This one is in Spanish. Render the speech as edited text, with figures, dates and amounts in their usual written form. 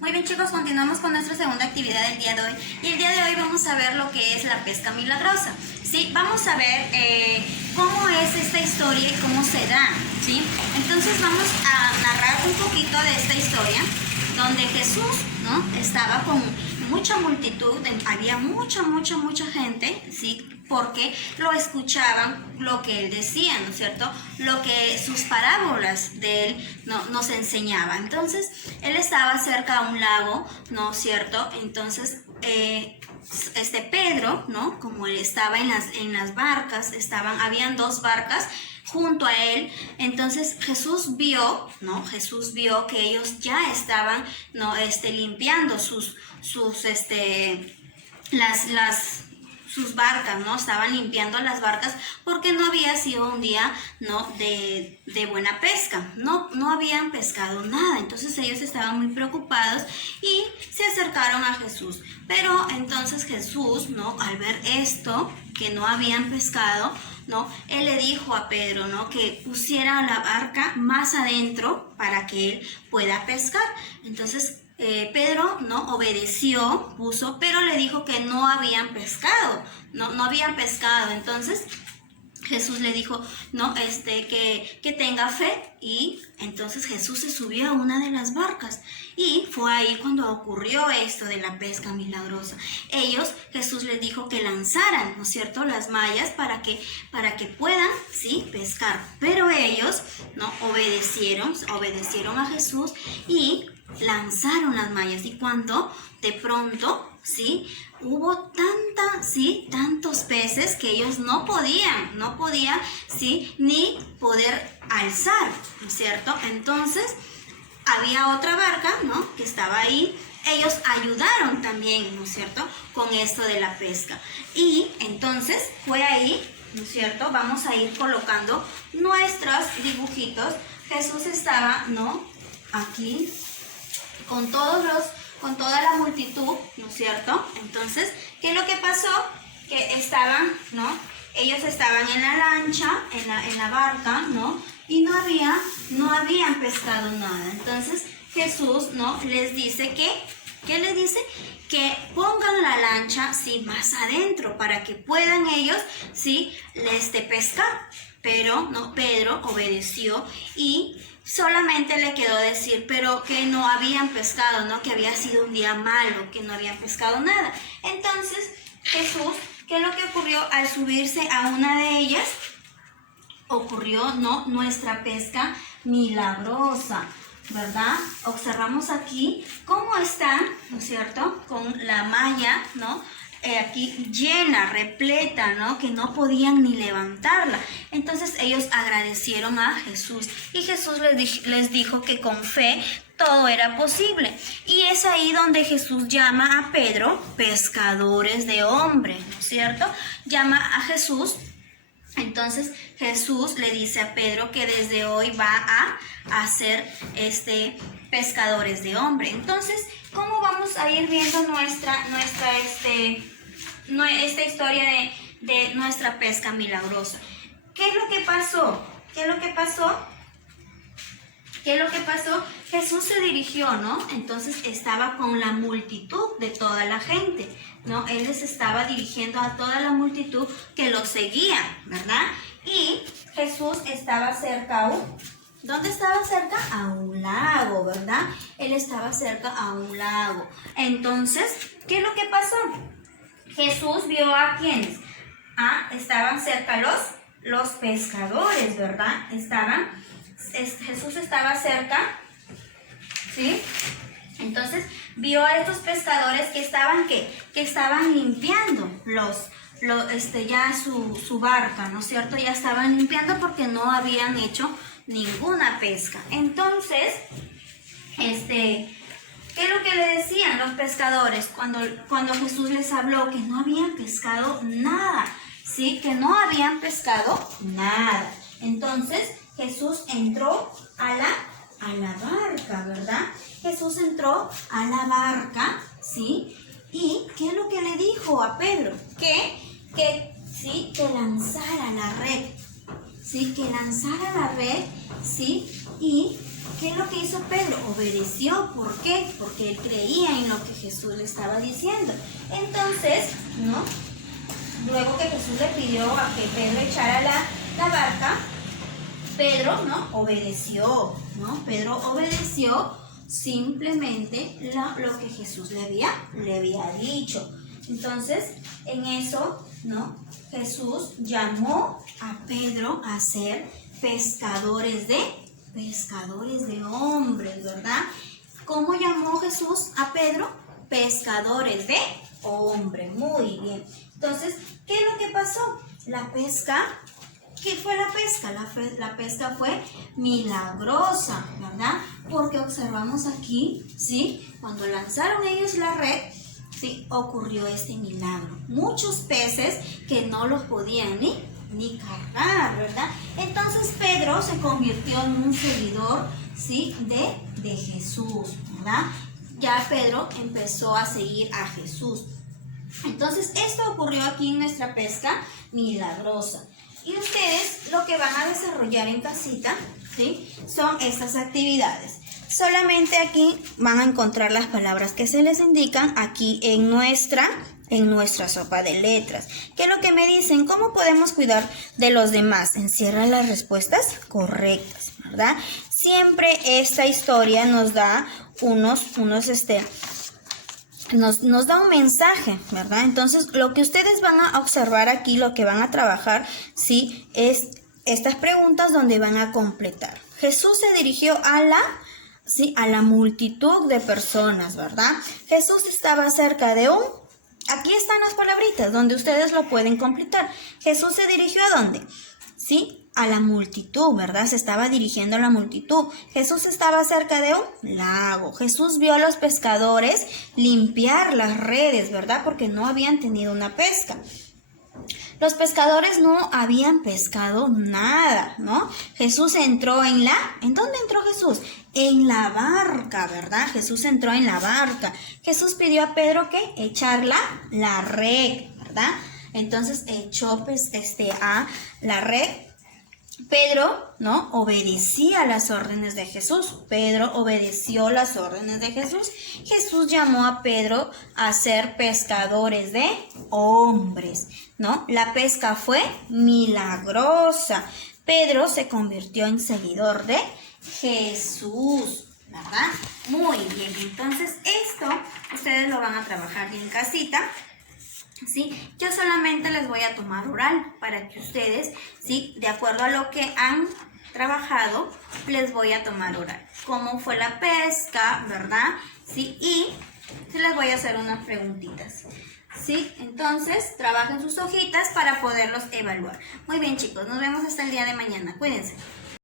Muy bien, chicos, continuamos con nuestra segunda actividad del día de hoy. Y el día de hoy vamos a ver lo que es la pesca milagrosa. ¿Sí? Vamos a ver cómo es esta historia y cómo se da. ¿Sí? Entonces vamos a narrar un poquito de esta historia donde Jesús, ¿no?, estaba con mucha multitud, había mucha gente, ¿sí?, porque lo escuchaban lo que él decía, ¿no es cierto?, lo que sus parábolas de él nos enseñaba. Entonces él estaba cerca a un lago, ¿no es cierto? Entonces Pedro, ¿no?, como él estaba en las barcas, habían dos barcas junto a él. Entonces Jesús vio, ¿no?, que ellos ya estaban, ¿no?, limpiando sus barcas, ¿no? Estaban limpiando las barcas porque no había sido un día, ¿no?, de buena pesca. No habían pescado nada. Entonces ellos estaban muy preocupados y se acercaron a Jesús. Pero entonces Jesús, ¿no?, al ver esto, que no habían pescado, ¿no?, él le dijo a Pedro, ¿no?, que pusiera la barca más adentro para que él pueda pescar. Entonces Pedro, ¿no?, obedeció, puso, pero le dijo que no habían pescado, no habían pescado. Entonces Jesús le dijo, no, que tenga fe, y entonces Jesús se subió a una de las barcas y fue ahí cuando ocurrió esto de la pesca milagrosa. Jesús les dijo que lanzaran, ¿no es cierto?, las mallas para que puedan, sí, pescar, pero ellos, ¿no?, obedecieron a Jesús y lanzaron las mallas. Y cuando de pronto, sí, hubo tantos peces que ellos no podían, sí, ni poder alzar, ¿no es cierto? Entonces había otra barca, ¿no?, que estaba ahí. Ellos ayudaron también, ¿no es cierto?, con esto de la pesca. Y entonces fue ahí, ¿no es cierto?, vamos a ir colocando nuestros dibujitos. Jesús estaba, ¿no?, aquí con toda la multitud, ¿no es cierto? Entonces, ¿qué es lo que pasó? Que estaban, ¿no?, ellos estaban en la lancha, en la barca, ¿no?, y no habían pescado nada. Entonces Jesús, ¿no?, les dice ¿qué les dice? Que pongan la lancha, sí, más adentro para que puedan ellos, sí, pescar. Pero no, Pedro obedeció y solamente le quedó decir, pero que no habían pescado, ¿no?, que había sido un día malo, que no habían pescado nada. Entonces Jesús, ¿qué es lo que ocurrió? Al subirse a una de ellas, ocurrió, ¿no?, nuestra pesca milagrosa, ¿verdad? Observamos aquí cómo está, ¿no es cierto?, con la malla, ¿no?, aquí llena, repleta, ¿no?, que no podían ni levantarla. Entonces ellos agradecieron a Jesús y Jesús les dijo que con fe todo era posible. Y es ahí donde Jesús llama a Pedro pescadores de hombres, ¿no es cierto? Llama a Jesús. Entonces Jesús le dice a Pedro que desde hoy va a ser pescadores de hombre. Entonces, ¿cómo vamos a ir viendo esta historia de nuestra pesca milagrosa? ¿Qué es lo que pasó? Jesús se dirigió, ¿no? Entonces estaba con la multitud de toda la gente, ¿no? Él les estaba dirigiendo a toda la multitud que lo seguía, ¿verdad? Y Jesús estaba cerca ¿dónde estaba cerca? A un lago, ¿verdad? Él estaba cerca a un lago. Entonces, ¿qué es lo que pasó? Jesús vio a quienes estaban cerca los pescadores, ¿verdad? Jesús estaba cerca, ¿sí? Entonces vio a estos pescadores que estaban limpiando ya su barca, ¿no es cierto? Ya estaban limpiando porque no habían hecho ninguna pesca. Entonces, ¿qué es lo que le decían los pescadores cuando Jesús les habló? Que no habían pescado nada, ¿sí? Que no habían pescado nada. Entonces Jesús entró a la barca, ¿verdad? Jesús entró a la barca, ¿sí? ¿Y qué es lo que le dijo a Pedro? Que lanzara la red, ¿sí? Que lanzara la red, ¿sí? Y ¿qué es lo que hizo Pedro? Obedeció. ¿Por qué? Porque él creía en lo que Jesús le estaba diciendo. Entonces, ¿no? Luego que Jesús le pidió a que Pedro echara la barca, Pedro, ¿no? Obedeció, ¿no? Pedro obedeció simplemente lo que Jesús le había dicho. Entonces, en eso, ¿no? Jesús llamó a Pedro a ser pescadores de hombres, ¿verdad? ¿Cómo llamó Jesús a Pedro? Pescadores de hombres. Muy bien. Entonces, ¿qué es lo que pasó? La pesca. ¿Qué fue la pesca? La pesca fue milagrosa, ¿verdad? Porque observamos aquí, ¿sí? Cuando lanzaron ellos la red, ¿sí? Ocurrió este milagro. Muchos peces que no los podían ni cargar, ¿verdad? Entonces Pedro se convirtió en un seguidor, ¿sí? de Jesús, ¿verdad? Ya Pedro empezó a seguir a Jesús. Entonces esto ocurrió aquí en nuestra pesca milagrosa. Y ustedes lo que van a desarrollar en casita, ¿sí? Son estas actividades. Solamente aquí van a encontrar las palabras que se les indican aquí en nuestra sopa de letras. ¿Qué es lo que me dicen? ¿Cómo podemos cuidar de los demás? Encierra las respuestas correctas, ¿verdad? Siempre esta historia nos da nos da un mensaje, ¿verdad? Entonces, lo que ustedes van a observar aquí, lo que van a trabajar, ¿sí? Es estas preguntas donde van a completar. Jesús se dirigió a la multitud de personas, ¿verdad? Jesús estaba cerca de aquí están las palabritas donde ustedes lo pueden completar. Jesús se dirigió ¿a dónde? ¿Sí? A la multitud, ¿verdad? Se estaba dirigiendo a la multitud. Jesús estaba cerca de un lago. Jesús vio a los pescadores limpiar las redes, ¿verdad? Porque no habían tenido una pesca. Los pescadores no habían pescado nada, ¿no? Jesús entró ¿en dónde entró Jesús? En la barca, ¿verdad? Jesús entró en la barca. Jesús pidió a Pedro que echar la red, ¿verdad? Entonces echó a la red. Pedro, ¿no? Obedecía las órdenes de Jesús. Pedro obedeció las órdenes de Jesús. Jesús llamó a Pedro a ser pescadores de hombres, ¿no? La pesca fue milagrosa. Pedro se convirtió en seguidor de Jesús, ¿verdad? Muy bien, entonces esto ustedes lo van a trabajar en casita. ¿Sí? Yo solamente les voy a tomar oral para que ustedes, ¿sí? De acuerdo a lo que han trabajado, les voy a tomar oral. ¿Cómo fue la pesca, verdad? ¿Sí? Y les voy a hacer unas preguntitas. ¿Sí? Entonces, trabajen sus hojitas para poderlos evaluar. Muy bien, chicos, nos vemos hasta el día de mañana. Cuídense.